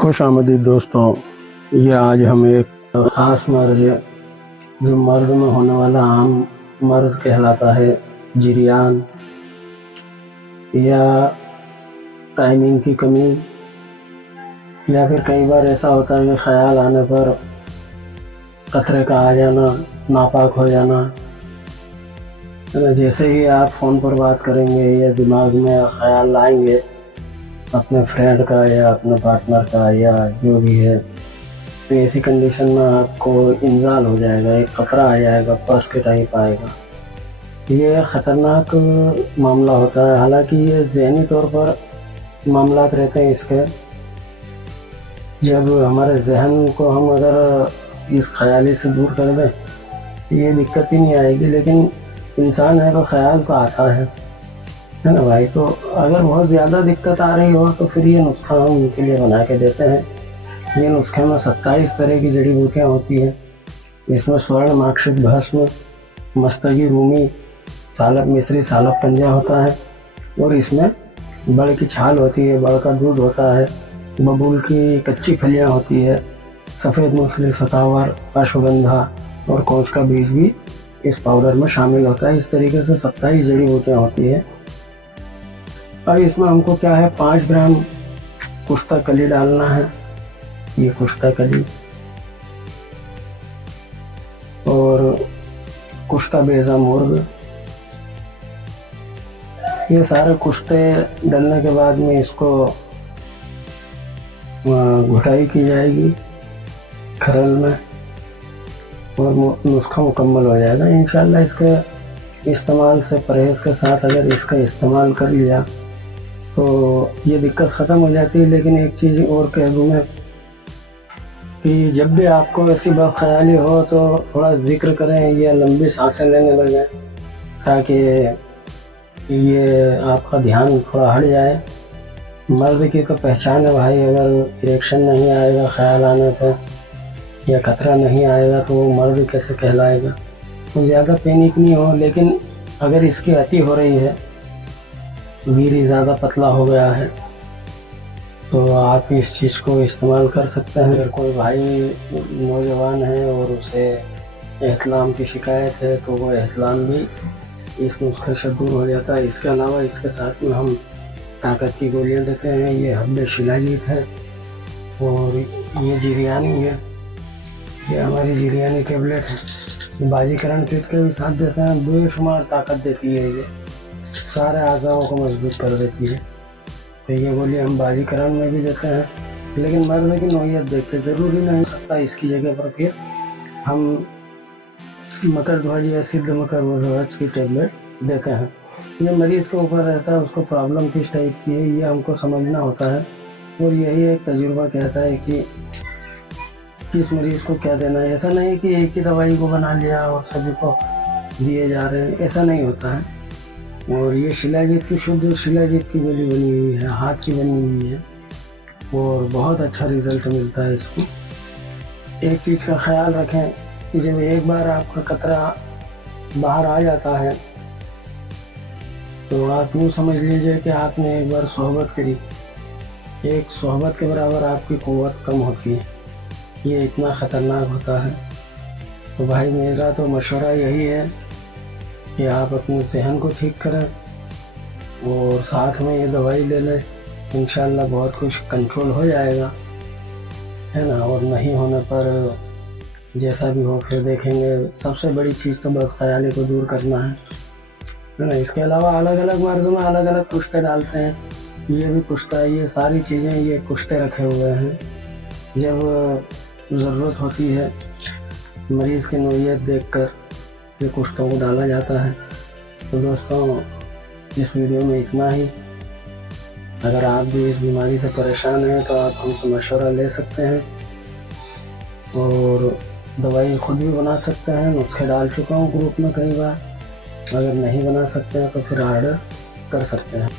खुश आमदीद दोस्तों, ये आज हम एक ख़ास मर्ज़ जो मर्द में होने वाला आम मर्ज़ कहलाता है जिरियान या टाइमिंग की कमी, या फिर कई बार ऐसा होता है कि ख़याल आने पर कतरे का आ जाना, नापाक हो जाना। जैसे ही आप फ़ोन पर बात करेंगे या दिमाग में ख़याल आएंगे अपने फ्रेंड का या अपने पार्टनर का या जो भी है, तो ऐसी कंडीशन में आपको इंजाल हो जाएगा, एक खतरा आ जाएगा, पर्स के टाइप आएगा। ये ख़तरनाक मामला होता है। हालांकि ये ज़हनी तौर पर मामलात रहते हैं इसके। जब हमारे जहन को हम अगर इस ख़याली से दूर कर दें तो ये दिक्कत ही नहीं आएगी, लेकिन इंसान है तो ख़याल तो आता है ना भाई। तो अगर बहुत ज़्यादा दिक्कत आ रही हो तो फिर ये नुस्खा हम उनके लिए बना के देते हैं। ये नुस्खे में 27 तरह की जड़ी बूटियाँ होती हैं। इसमें स्वर्ण माक्षिक भस्म, मस्तगी रूमी, सालब मिस्री, सालब पंजा होता है, और इसमें बड़ की छाल होती है, बड़ का दूध होता है, बबूल की कच्ची फलियाँ होती है, सफ़ेद मूसली, सतावर, अश्वगंधा और कोंच का बीज भी इस पाउडर में शामिल होता है। इस तरीके से 27 जड़ी बूटियाँ होती है। और इसमें हमको क्या है, 5 ग्राम कुश्ता कली डालना है। ये कुश्ता कली और कुश्ता बेजा मुर्ग, ये सारे कुश्ते डालने के बाद में इसको घुटाई की जाएगी खरल में और नुस्खा मुकम्मल हो जाएगा इंशाल्लाह। इसके इस्तेमाल से, परहेज़ के साथ अगर इसका इस्तेमाल कर लिया तो ये दिक्कत ख़त्म हो जाती है। लेकिन एक चीज़ और कह दूँ मैं कि जब भी आपको ऐसी बदख्याली हो तो थोड़ा ज़िक्र करें या लंबी सांसें लेने लगें, ताकि ये आपका ध्यान थोड़ा हट जाए। मर्द की तो पहचान है भाई, अगर इरेक्शन नहीं आएगा ख़याल आने पर या खतरा नहीं आएगा तो वो मर्द कैसे कहलाएगा। तो ज़्यादा पैनिक नहीं हो, लेकिन अगर इसकी अति हो रही है, वीर्य ज़्यादा पतला हो गया है, तो आप इस चीज़ को इस्तेमाल कर सकते हैं। अगर कोई भाई नौजवान है और उसे एहतलाम की शिकायत है तो वो एहतलाम भी इस नुस्खे से दूर हो जाता है। इसके अलावा इसके साथ में हम ताकत की गोलियां देते हैं। ये हब्बे शिलाजीत है और ये जिरियानी है, ये हमारी जिरियानी टेबलेट है। बाजीकरण किट के भी साथ देते हैं। बेशुमार ताकत देती है, ये सारे आज़ाओं को मजबूत कर देती है। तो ये गोली हम बाजीकरण में भी देते हैं, लेकिन मर्द की नौइयत देख के ज़रूरी नहीं सकता इसकी जगह पर फिर हम मकर ध्वज या सिद्ध मकर ध्वज की टेबलेट देते हैं। ये मरीज़ के ऊपर रहता है, उसको प्रॉब्लम किस टाइप की है ये हमको समझना होता है, और यही एक तजुर्बा कहता है कि किस मरीज़ को क्या देना है। ऐसा नहीं कि एक ही दवाई को बना लिया और सभी को दिए जा रहे हैं, ऐसा नहीं होता है। और ये शिलाजीत की, शुद्ध शिलाजीत की गोली बनी हुई है, हाथ की बनी हुई है, और बहुत अच्छा रिज़ल्ट मिलता है इसको। एक चीज़ का ख्याल रखें कि जब एक बार आपका कतरा बाहर आ जाता है तो आप यूँ समझ लीजिए कि आपने एक बार सोहबत करी, एक सोहबत के बराबर आपकी क़ुव्वत कम होती है। ये इतना ख़तरनाक होता है। तो भाई मेरा तो मशवरा यही है कि आप अपने सेहन को ठीक करें और साथ में ये दवाई ले लें। इंशाल्लाह बहुत कुछ कंट्रोल हो जाएगा, है ना। और नहीं होने पर जैसा भी हो फिर देखेंगे। सबसे बड़ी चीज़ तो बदख्याली को दूर करना है ना। इसके अलावा अलग अलग मर्ज़ों में अलग अलग कुश्ते डालते हैं। ये भी कुश्ता है, ये सारी चीज़ें, ये कुश्ते रखे हुए हैं। जब ज़रूरत होती है मरीज़ की नौइयत देखकर ये कुश्तों को डाला जाता है। तो दोस्तों इस वीडियो में इतना ही। अगर आप भी इस बीमारी से परेशान हैं तो आप हमसे मशवरा ले सकते हैं और दवाई खुद भी बना सकते हैं। नुस्खे डाल चुका हूँ ग्रुप में कई बार। अगर नहीं बना सकते हैं तो फिर ऑर्डर कर सकते हैं।